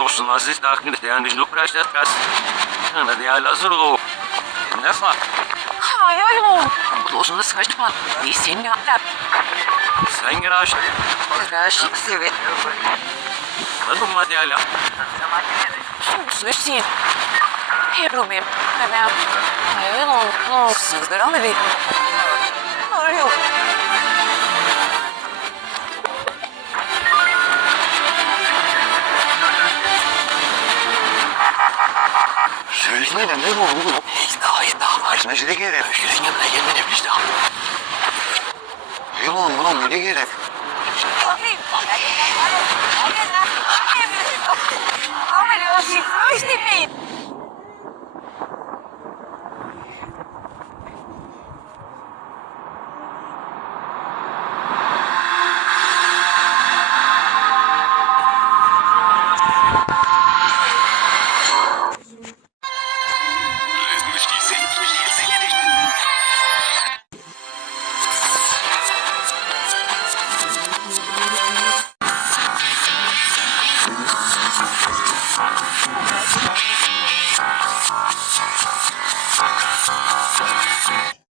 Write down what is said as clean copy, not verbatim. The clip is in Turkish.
olsun aziz takdir yani жду прощать раз. Она реально зло. Нефа. Hayır. Должен saçma. Ne sen yaptın? Sen giraş. Хороший совет. Ne durma diyelim. Слушай, я люблю тебя. Ну, здоровый. Говорю. Söylesene de ne bu oğlum? Hayda. Açmacı ne gerek? Yüzüne bile gelmedi işte. Yılan nereye gerek?